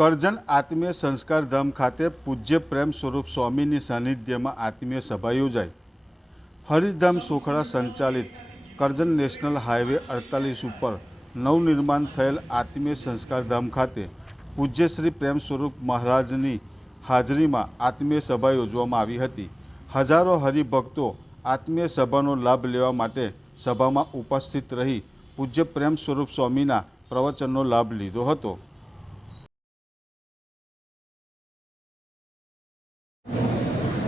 કરજણ આત્મીય સંસ્કાર ધામ ખાતે પૂજ્ય પ્રેમ સ્વરૂપ સ્વામીની સાનિધ્યમાં આત્મીય સભા યોજાઈ. હરિધામ સોખડા સંચાલિત કરજણ નેશનલ હાઈવે અડતાલીસ ઉપર નવનિર્માણ થયેલ આત્મીય સંસ્કાર ધામ ખાતે પૂજ્ય શ્રી પ્રેમ સ્વરૂપ મહારાજની હાજરીમાં આત્મીય સભા યોજવામાં આવી હતી. હજારો હરિભક્તો આત્મીય સભાનો લાભ લેવા માટે સભામાં ઉપસ્થિત રહી પૂજ્ય પ્રેમ સ્વરૂપ સ્વામીના પ્રવચનનો લાભ લીધો હતો.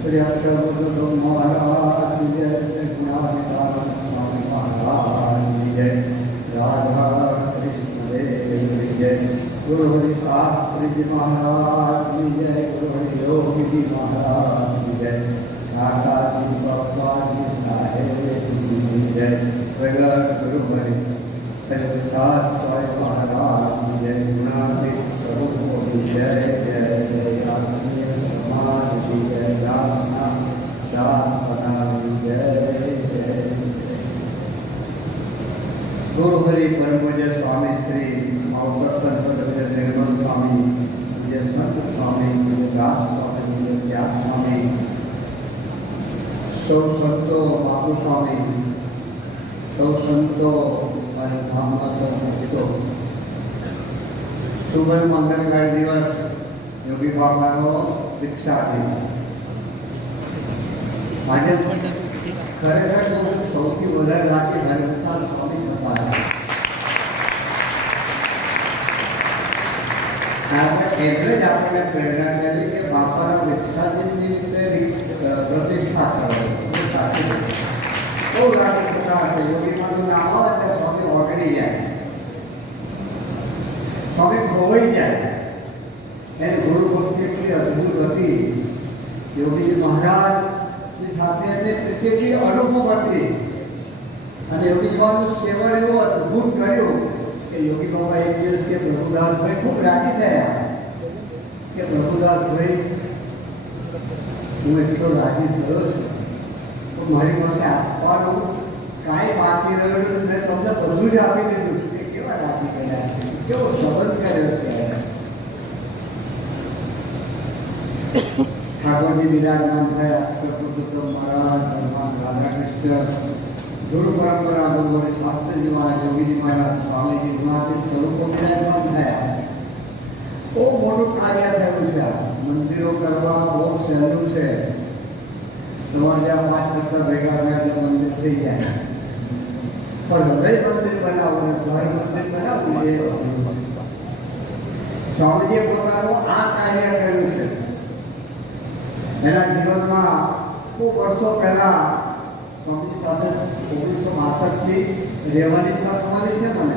श्री अक्षर महाराज जय श्री स्वामी महाराज की जय राधा कृष्ण जय गुरु शास्त्री जी महाराज की जय गुरु महाराज जय राधा जी जय प्रगट स्वामी महाराज जय गुणातीत स्वरूप की जय દાસ બનાવી જય જય ગુરુ હરિ પરમ પૂજ્ય સ્વામી શ્રી અવતર સંત પૂજ્ય નિર્મલ સ્વામી પૂજ્ય સંત સ્વામી પૂજ્ય દાસ સ્વામી પૂજ્ય ત્યાગ સ્વામી સૌ સંતો બાપુ સ્વામી સૌ સંતો અને ધામના સૌ ભક્તો શુભ મંગલકારી દિવસ યોગી બાબાનો દીક્ષા દિન આજે ખરેખર તો સૌથી વધારે લાગે હરિપ્રસાદ સ્વામી થતા આપણે એટલે જ આપણને પ્રેરણા કરી કે બાપાના દીક્ષાદિનની રીતે દીક્ષ- અ, પ્રતિષ્ઠા કરવાની એ સાચું છે. બહુ લાગે થતા હશે યોગીમાનું નામ આવે એટલે સ્વામી ઓગળી જાય સ્વામી ખોવાઈ જાય એની ગુરુ ભક્તિ એટલી અદ્ભુત હતી યોગીજી સાથે કેટલી અનુભવ હતી. અને યોગી બાબાનું સેવન એવું અદ્ભુત કર્યું કે યોગી બાબા એક દિવસ કે પ્રભુદાસભાઈ ખૂબ રાજી થયા. કે પ્રભુદાસભાઈ, હું એટલો રાજી થયો છું. તો મારી પાસે આપવાનું કાંઈ બાકી રહ્યું નથી. મેં તમને બધું જ આપી દીધું. કે કેવા રાજી કર્યા કેવો સંબંધ કર્યો છે? ઠાકોરજી બિરાજમાન થયા અક્ષર પુરુષોત્તમ મહારાજ ભગવાન રાધાકૃષ્ણ ગુરુ પરંપરા ગુરુ હરિ શાસ્ત્રીજી મહારાજ યોગીજી મહારાજ સ્વામીજી ગુણાતીત સ્વરૂપો બિરાજમાન થયા બહુ મોટું કાર્ય થયું છે આ. મંદિરો કરવા બહુ સહેલું છે તમારે જ્યાં પાંચ પથ્થર ભેગા થાય એટલે મંદિર થઈ જાય પણ હૃદય મંદિર બનાવવું ને ઘર મંદિર બનાવવું એ અઘરું છે. સ્વામીજીએ પોતાનું આ કાર્ય કર્યું છે એના જીવનમાં ખૂબ વર્ષો પહેલા સ્વામી સાથે ઓગણીસો બાસઠથી રહેવાની તક મળી છે મને.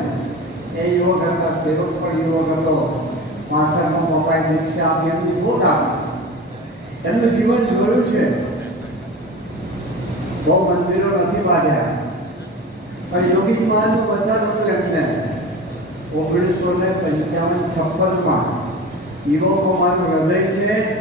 એ યુવક હતા, સેવક પણ યુવક હતો. પાસઠમાં પપ્પાએ દીક્ષા આપી, એમની બહુ લાભ એમનું જીવન જોયું છે. બહુ મંદિરો નથી બાંધ્યા. પણ યોગી મહાનું વચન હતું એમને. ઓગણીસો ને પંચાવન, છપ્પનમાં યુવકોમાંનું હૃદય છે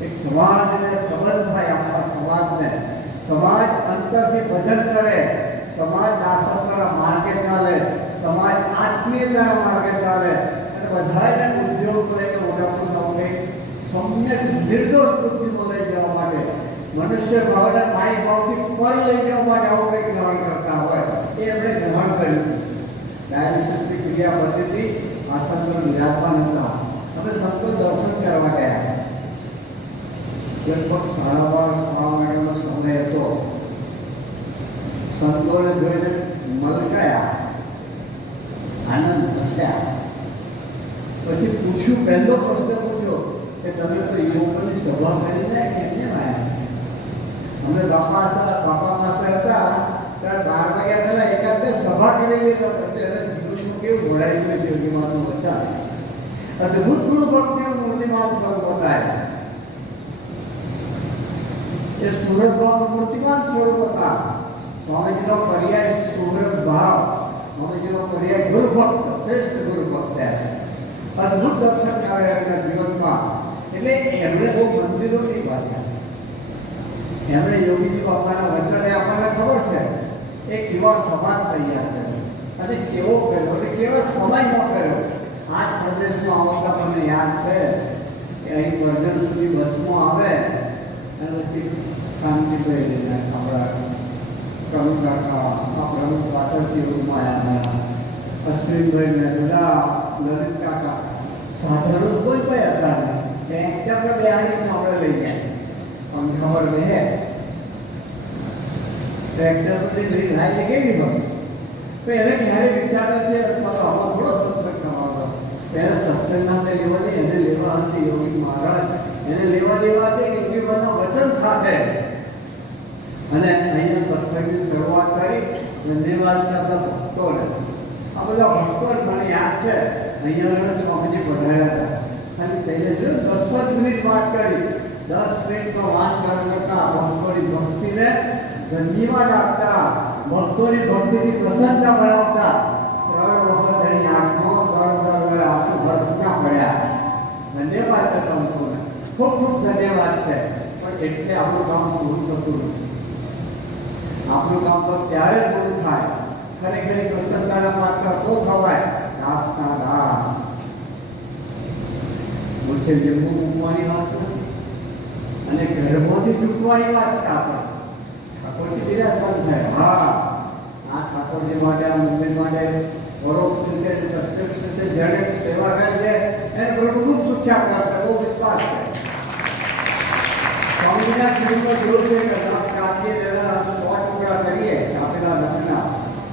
એક સમાજને સંબંધ થાય આખા સમાજને સમાજ અંતરથી ભજન કરે સમાજ દાસત્વના માર્ગે ચાલે સમાજ આત્મીયતાના માર્ગે ચાલે અને બધાને ઉદ્યોગ લઈને મોટાનું તમને સમ્યક નિર્દોષ બુદ્ધિમાં લઈ જવા માટે મનુષ્ય ભાવના માય ભાવથી પર લઈ જવા માટે આવું કંઈક ગ્રહણ કરતા હોય એ એમણે ગ્રહણ કર્યું ડાયાલિસિસની ક્રિયા પદ્ધતિ આ સંતો વિરાજમાન હતા અમે સંતો દર્શન લગભગ સાડા બાર સવા મહિનાનો સમય હતો સંતોને જોઈને મલકાયા આનંદ હસ્યા પછી પૂછ્યું પહેલો પ્રશ્ન પૂછ્યો કે તમે કોઈ યુવકોની સભા કરી જાય કે એમને આવ્યા અમે બાપા સા બાપા પાસે હતા ત્યારે બાર વાગ્યા પહેલા એકાદ બે સભા કરેલી તો એને જીવનમાં કેવું ભળાઈ ગયું છે યોગીમાનું વચન અદ્ભુત ગુરુ ભક્તિ એ સુરત ભાવ મૂર્તિમાન સ્વરૂપ હતા સ્વામીજીનો પર્યાય સુરત ભાવ સ્વામીજીનો પર્યાય ગુરુ ભક્ત શ્રેષ્ઠ ગુરુ ભક્ત અદ્ભુત દર્શન કરે એમના જીવનમાં એટલે એમણે બહુ મંદિરોની બાંધ્યા એમણે યોગીજી બાપાના વચને આપણને ખબર છે એક યુવા સમાજ તૈયાર કર્યો અને કેવો કર્યો અને કેવો સમય ન કર્યો આ જ પ્રદેશમાં આવતા મને યાદ છે કે અહીં વર્ધન સુધી બસમાં આવે અને પછી કામજીભાઈ લઈને આપણા પ્રમુખ કાકા આ પ્રમુખ પાછળથી રૂમમાં આવ્યા અશ્વિનભાઈ ને બધા લલિત કાકા સાધનો કોઈ પણ હતા નહીં ટ્રેક્ટર પર બેહાડીને આપણે લઈ ગયા પણ ખબર રહે ટ્રેક્ટર પર જે લાઈટ કેવી હોય તો એને ક્યારે વિચાર નથી અથવા તો આમાં થોડો સત્સંગ થવાનો ત્યારે સત્સંગ ના તે લેવા દે એને લેવા હતી યોગી મહારાજ એને લેવા દેવા હતી કે યોગી બાના વચન સાથે અને અહીંયા સત્સંગની શરૂઆત કરી ધન્યવાદ છે આપણા ભક્તોને આ બધા ભક્તો મને યાદ છે અહીંયા આગળ સ્વામીજી પધાર્યા હતા ખાલી શૈલેષ દસ જ મિનિટ વાત કરી દસ મિનિટમાં વાત કરવા કરતા ભક્તોની ભક્તિને ધન્યવાદ આપતા ભક્તોની ભક્તિની પ્રસન્નતા બનાવતા ત્રણ વખત એની આંખમાં દર દર દર આંસુ વરસના પડ્યા ધન્યવાદ છે તમે સૌને ખૂબ ખૂબ ધન્યવાદ છે પણ એટલે આપણું કામ પૂરું થતું નથી આપણું કામ તો ત્યારે પૂરું થાય ખરેખર પ્રસન્નતાના માત્ર તો થવાય દાસના દાસ મુખ્ય લીંબુ મૂકવાની વાત નથી અને ઘરમાંથી ચૂકવાની વાત છે આપણે ઠાકોરજી બિરાજમાન થાય હા આ ઠાકોરજી માટે આ મંદિર માટે પરોક્ષ રીતે પ્રત્યક્ષ રીતે જેણે સેવા કરી છે એને પ્રભુ ખૂબ સુખ્યા કરશે બહુ વિશ્વાસ છે સ્વામીના જીવનમાં જોયું છે કે આપણે કાપીએ તેના સો ટુકડા કરીએ કાપેલા નખના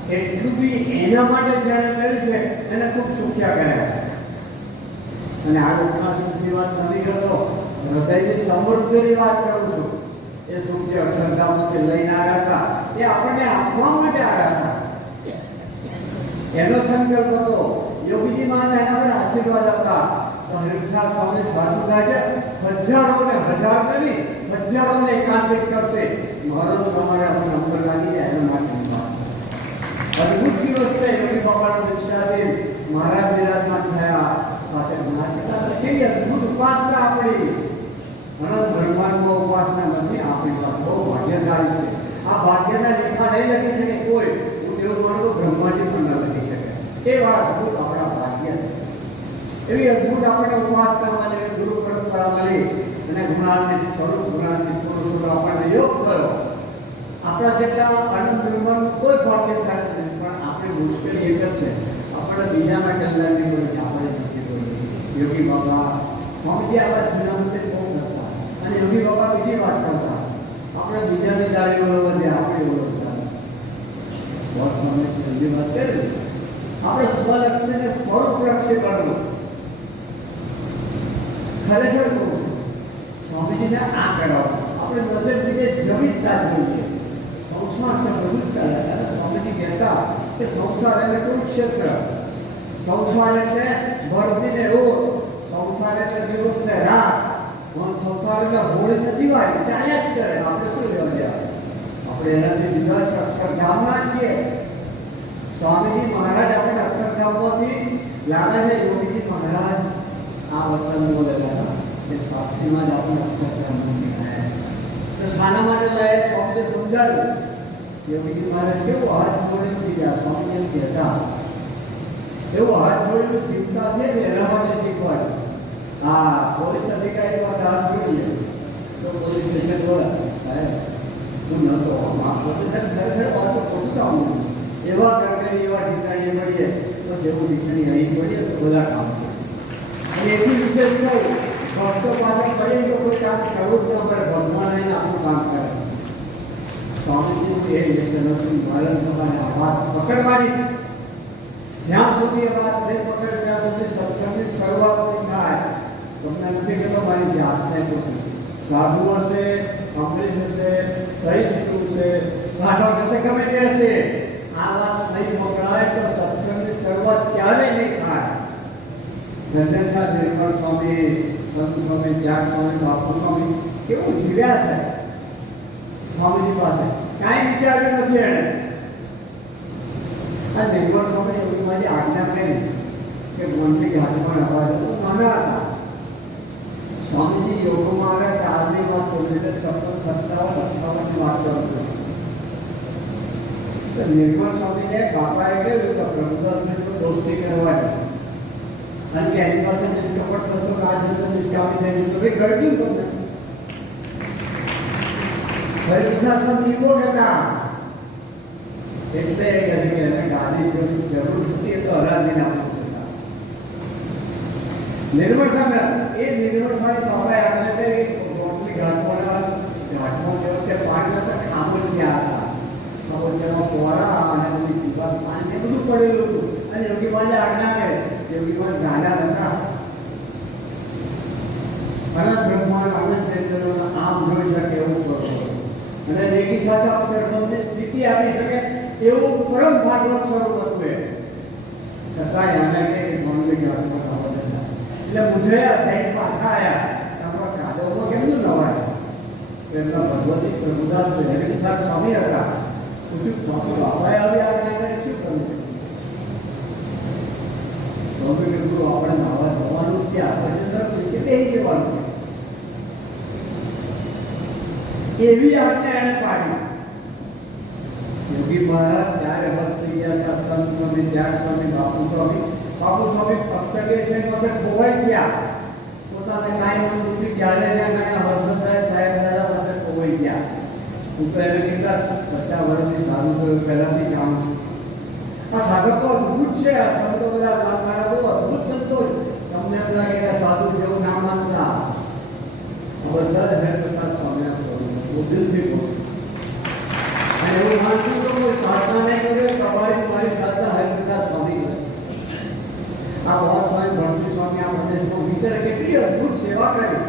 એટલું બી એના માટે જેણે કર્યું છે એને ખૂબ સુખ્યા કર્યા છે અને આ લોકના સુખની વાત નથી કરતો હૃદયની સમૃદ્ધિની વાત કરું છું એ સુખ જે અક્ષરધામમાંથી લઈને આવ્યા હતા એ આપણને આપવા માટે આવ્યા હતા એનો સંકલ્પ હતો યોગીજી મહારાજ એના પર આશીર્વાદ હતા તો હરિપ્રસાદ સ્વામી સાધુ થાય છે હજારોને હજાર નહીં હજારોને એકાંતિક કરશે. મારો તમારે આપણે નંબર લાગી જાય એના માટે અદભુત દિવસ છે, એમની બાપાનો દીક્ષાદિન મહારાજ બિરાજમાન થયા. સાથે કેવી અદભુત ઉપાસના આપણી. ઘણા બ્રહ્માંડમાં ઉપાસના નથી, આપણી પાસે બહુ ભાગ્યશાળી છે. આ ભાગ્યના રેખા નહીં લખી શકે કોઈ. હું તેવું માનું તો બ્રહ્માજી પણ ન લખી શકે. એ વાત અદભુત આપણા ભાગ્ય એવી અદભુત આપણે ઉપાસના મળી ગુરુ પરંપરા મળી અને ગુણાતીત સ્વરૂપ ગુણાતીત પુરુષોનો આપણને યોગ થયો. આપણા જેટલા અનંત બ્રહ્માંડ કોઈ ભાગ્યશાળી નથી પણ આપણી મુશ્કેલી એક જ છે. આપણે બીજાના કલ્યાણની કોઈ છે આપણે નથી કોઈ યોગી બાબા સ્વામીજી આ જૂના મંદિર બહુ કરતા? અને યોગી બાબા બીજી વાત કરતા. આપણે બીજાની દાડી ઓળવવા આપણે ઓળવતા બહુ સ્વામી બીજી વાત કરી. આપણે સ્વલક્ષ્યને સ્વરૂપલક્ષી કરવું ખરેખર છું, સ્વામીજીને આ કરાવો આપણે નજર બીજે જવી જ ના જોઈએ સંસાર છે બધું જ ચાલે અને સ્વામીજી કહેતા કે સંસાર એટલે કુરુક્ષેત્ર સંસાર એટલે ભરતીને રોડ સંસાર એટલે દિવસ ને રાત પણ સંસાર એટલે હોળી ને દિવાળી ચાલ્યા જ કરે આપણે શું લેવા દેવા આપણે એનાથી બીજા છે અક્ષરધામના છીએ સ્વામીજી મહારાજ આપણે અક્ષરધામમાંથી લાગે છે યોગીજી મહારાજ આ વચન બોલેલા હતા કે શાસ્ત્રીમાં જ આપણે અક્ષરધામમાંથી આવ્યા તો શાના માટે લાયા સ્વામીએ સમજાવ્યું યોગીજી મહારાજ કેવો હાથ જોડીને દીધા સ્વામી એમ કહેતા એવો હાથ જોડીને ચિંતા છે ને એના માટે શીખવાડ્યું હા પોલીસ અધિકારી પાસે હાથ જોડીએ તો પોલીસ સ્ટેશન બોલે સાહેબ હું નહોતો માફ પોલીસ ખરેખર વાતો ખોટું કામ હતું. એવા કરકરી એવા ઠીકાણીએ મળીએ તો જેવું ઠીકાણી અહીં પડીએ તો બધા કામ કરે અને એટલું વિશેષ કહું ભક્તો પાસે પડીએ તો કોઈ કામ કરવું જ ન પડે ભગવાન આવીને આપણું કામ કરે સ્વામીજીનું એ લેશન હતું મહારાજ તમારે આ વાત પકડવાની છે જ્યાં સુધી એ વાત નહીં પકડે ત્યાં સુધી સત્સંગની શરૂઆત નહીં થાય તમને નથી કહેતો મારી જાતને પૂછું સાધુ હશે અમરીશ હશે સહિષ્ણુ છે સાધક હશે ગમે તે હશે આ વાત નહીં પકડાય તો સત્સંગની શરૂઆત ક્યારેય નહીં થાય ધન્યસા નિર્મળ સ્વામી સંત સ્વામી ત્યાગ સ્વામી બાપુ સ્વામી કેવું જીવ્યા છે સ્વામીજી પાસે કાંઈ વિચાર્યું નથી એણે આ નિર્મળ સ્વામી એવી મારી આજ્ઞા કરી કે મનની ઘાટમાં અવાજ હતો નાના હતા સ્વામીજી યોગ મારે કાલની વાત કરું એટલે છપ્પન સત્તાવન અઠ્ઠાવનની વાત કરું છું તો નિર્મળ સ્વામીને બાપાએ કહ્યું કે પ્રભુદાસને તો દોસ્તી કરવાની અને કે એની પાસે નિષ્કપટ થશો કે આ જીવન નિષ્કામી થઈ જશો ભાઈ ગળ્યું તમને હરિપ્રસાદ સ્વામી નિર્મોળ હતા એટલે એ કહે છે કે એને ગાદી જરૂર જરૂર હતી એ તો હરાજીને આપવું હતા નિર્મળ સ્વામી એ નિર્મળ સ્વામી બાબાએ આપણે તે રોટલી ઘાટમાં ઘાટમાં જેવો તે પાણી હતા ખાબોચિયા હતા ખાબોચિયામાં પોરા અને બધી પીવા પાણી એ બધું પડેલું હતું અને યોગી માને આજ્ઞા કે યોગી માન ગાડા હતા અનંત બ્રહ્માંડ આનંદ ચૈતન્યમાં આમ જોઈ શકે એવું સ્વરૂપ હતું અને રેગી સાથે અક્ષરબંધની સ્થિતિ આપી શકે એવું પરમ ભાગવત સ્વરૂપ હતું એ છતાંય આને કે મંડળી ઘાટમાં ખાવા દેતા એટલે મુજયા જૈન પાછા આવ્યા આપણા કાદવમાં કેમનું નવાય એમના ભગવતી પ્રભુદાસ હરિપ્રસાદ સ્વામી હતા પૂછ્યું સ્વામી બાબાએ આવી આજ્ઞા કરી એવી આજ્ઞા એણે પાડી યોગી મહારાજ ત્યારે બસ થઈ ગયા હતા સંત સ્વામી ત્યાગ સ્વામી બાપુ સ્વામી બાપુ સ્વામી પુસ્તકે છે પાસે ખોવાઈ ગયા પોતાને કાંઈ મન બુદ્ધિ ક્યારે ને ગયા હર્ષદરાય સાહેબ દાદા પાસે ખોવાઈ ગયા હું તો એને કેટલા પચાસ વર્ષથી સારું થયું પહેલાંથી કામ આ સાધકો અદ્ભુત છે આ સંતો બધા મારા બહુ અદ્ભુત સંતો તમને એમ લાગે કે સાધુ જેવું ના માનતા આ બધા જ હરિપ્રસાદ સ્વામીના સ્વરૂપ હું દિલથી કહું અને એવું માનતું તો કોઈ સાધના નહીં કરે તમારી મારી સાધના હરિપ્રસાદ સ્વામી કરે આ ભગવાન સ્વામી ભરતી સ્વામી આ પ્રદેશમાં વિચારે કેટલી અદ્ભુત સેવા કરી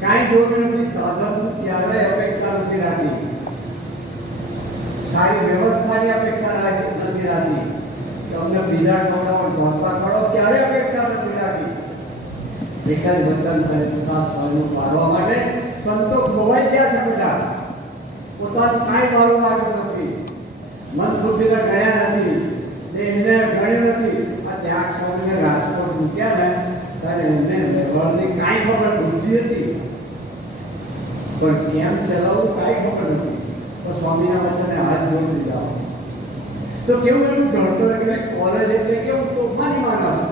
કાંઈ જોયું નથી સાધન ક્યારેય અપેક્ષા નથી રાખી સારી વ્યવસ્થાની અપેક્ષા રાખી નથી રાખી કે અમને બીજા ખવડાવો ઢોસા ખવડાવો ક્યારે અપેક્ષા નથી રાખી એક જ વચન હરિપ્રસાદ સ્વામીનું પાડવા માટે સંતો ખોવાઈ ગયા છે બધા પોતાનું કાંઈ મારું લાગ્યું નથી મન બુદ્ધિને ગણ્યા નથી દેહને ગણ્યું નથી આ ત્યાગ સ્વામીને રાજકોટ મૂક્યા ને ત્યારે એમને વ્યવહારની કાંઈ ખબર બુદ્ધિ હતી પણ કેમ ચલાવવું કાંઈ ખબર નથી તો સ્વામીના વચને હાથ જોડી દીધા તો કેવું એનું ઘડતર કે કોલેજ એટલે કેવું તોફાની માણસ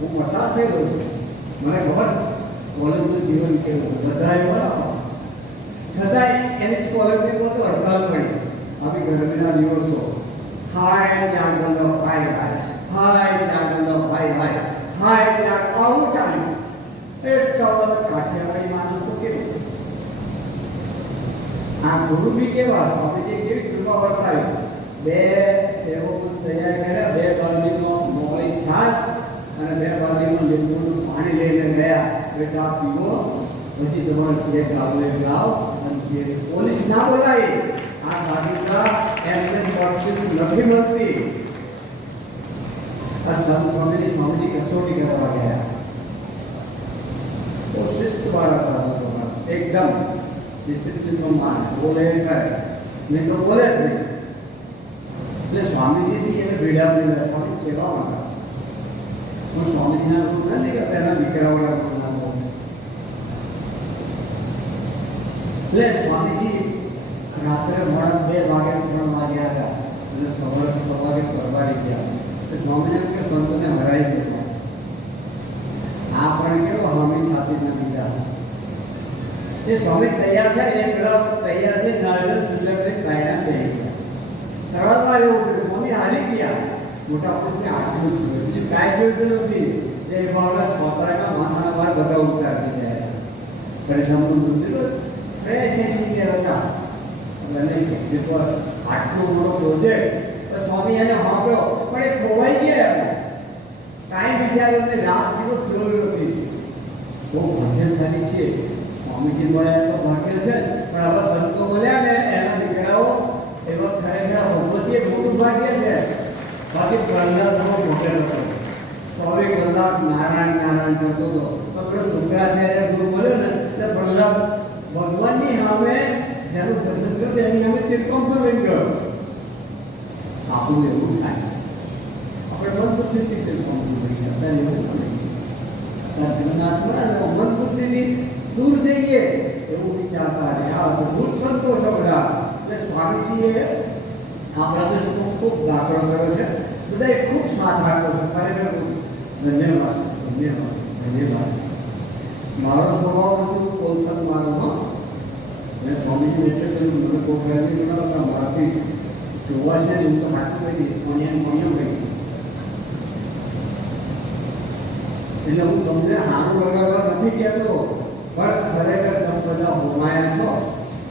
હું પસાર થયેલો છું મને ખબર કોલેજનું જીવન કેવું બધા એવા છતાંય એની જ કોલેજની પોતે હડતાલ પડી આવી ગરમીના દિવસો હાય ત્યાં ગોલો હાય હાય હાય ત્યાં ગોલો હાય હાય હાય ત્યાં આવું ચાલ્યું એટલા બધા કાઠિયાવાડી માણસ તો કેવું આ ગુરુ બી કેવા સ્વામીજી કેવી કૃપા વરસાવી બે સેવકો તૈયાર કર્યા બે બાલદીનો મોળી છાશ અને બે બાલદીમાં લીંબુનું પાણી લઈને ગયા બેટા આ પીવો પછી તમારે જે ગાવ એ ગાવ અને જે પોલીસ ના બોલાય આ સાધિકા એમને બક્ષિસ નથી મળતી આ સંત સ્વામીની સ્વામીજી કસોટી કરવા ગયા તો શિસ્તવાળા સાધુ એકદમ ડિસિપ્લિનનો માણસ બોલે એ કરે નહીં તો બોલે જ નહીં એટલે સ્વામીજીથી એને ભેડા ભેડા સ્વામી સેવા માંગા હું સ્વામીજીના રૂપ નથી કે પહેલા દીકરાવાળા રૂપ એટલે સ્વામીજી રાત્રે મોડા બે વાગે ત્રણ વાગ્યા હતા અને સવારે છ વાગે પરવારી ગયા એટલે સ્વામીને એમ કે સંતોને હરાઈ ગયા આ પણ કેવો હમી સાથે નથી ગયા એ સ્વામી તૈયાર થાય ને પેલા તૈયાર થઈ નારદ તુલક ગાયડા બેહી ગયા તળાવમાં એવું છે સ્વામી હારી ગયા મોટા પુરુષને આટલું જ જોયું બીજું કાંઈ જોયું નથી એ ભાવના છોતરાના માથાના બાર બધા ઉતારી દીધા હરિધામનું મંદિર ફ્રેશ એન્જિનિયર હતા એટલે એને કીધું આટલો મોટો પ્રોજેક્ટ તો સ્વામી એને સાંભળ્યો, પણ એ ખોવાઈ ગયા કાંઈ વિચાર્યું ને રાત દિવસ જોયું નથી. બહુ ભાગ્યશાળી છે સ્વામીજી મળ્યા તો ભાગ્ય છે, પણ આવા સંતો મળ્યા ને એના દીકરાઓ એવા ખરેખર ભગવતી એક મોટું ભાગ્ય છે. બાકી પ્રહલાદ મોટે હતો. ચોવીસ કલાક નારાયણ નારાયણ કરતો હતો. પણ પેલો શુક્રાચાર્ય ગુરુ મળ્યો ને, એટલે પ્રહલાદ ભગવાનની સામે જેનું ભજન કર્યું તેની સામે તીર્થમ તો લઈ ગયો આપણું એવું થાય આપણે મન બુદ્ધિથી તીર્થમ લઈએ અત્યારે એવું નહીં જગન્નાથમાં મન બુદ્ધિથી દૂર જઈએ એવું વિચારતા ને આ અદભુત સંતોષ બધા એટલે સ્વામીજીએ આપણા દેશનો ખૂબ દાખલો કર્યો છે બધાએ ખૂબ સાથ આપ્યો છે ખરેખર ધન્યવાદ ધન્યવાદ ધન્યવાદ મારો સ્વભાવ બધું કોલસન મારો હા મેં સ્વામીજી લેક્ચર કર્યું મને બહુ પ્રયત્ન કરતા મારાથી જોવા છે ને હું તો સાચું કહી દઈશ મોણિયા મોણિયો કહી દઈશ એટલે હું તમને સારું લગાવવા નથી કહેતો પણ ખરેખર તમે બધા હોમાયા છો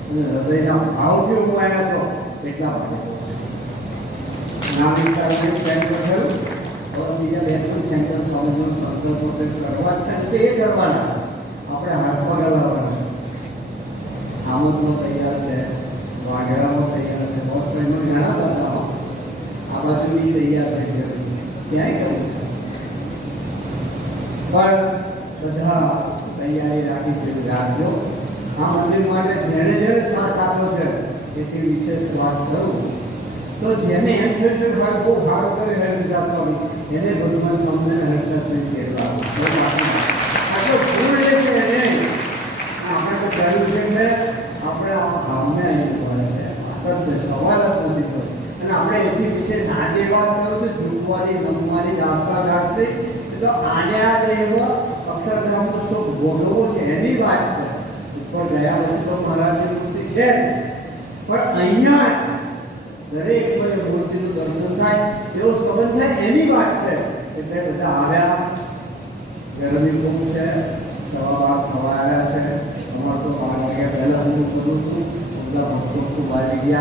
અને હૃદયના ભાવથી હોમાયા છો એટલા માટે નામ વિચારવાનું સેન્ટર થયું તો બીજા બે ત્રણ સેન્ટર સ્વામીજીનો સંકલ્પ પોતે કરવા જ છે અને તે એ કરવાના આપણે હાથ પગ હલાવવાના આમોદમાં તૈયાર છે વાઘેરામાં તૈયાર છે હોસ્પિટલમાં ઘણા બધા આ બાજુ બી તૈયાર થઈ ગયું ક્યાંય કરવું છે પણ બધા તૈયારી રાખી છે રાખજો આ મંદિર માટે જેણે જેણે સાથ આપ્યો છે એથી વિશેષ વાત કરું તો જેને એમ થયું છે કે હાલ બહુ સારો કરે હરિભૂષ આપવાની એને ભગવાન સ્વામિનારાયણ હર્ષાશ્રી કહેવા આ અહીં પડે છે. આપણે સવાલ જ નથી પડતો અને આપણે એથી વિશેષ આજે વાત કરું છું ઝૂકવાની નમવાની દાસ્તા રાખતી તો આને આ દેવ અક્ષરધામનો સુખ ભોગવવો છે, એની વાત છે. ઉપર ગયા પછી તો મહારાજની મૂર્તિ છે. પણ અહીંયા દરેક કોઈ મૂર્તિનું દર્શન થાય તેવો સંબંધ થાય, એની વાત છે. એટલે બધા આવ્યા. ગરમી બહુ છે. સવા બાર થવા આવ્યા છે. અમારે તો બાર વાગ્યા પહેલાં હું કરું છું. मतलब हमको मोबाइल मीडिया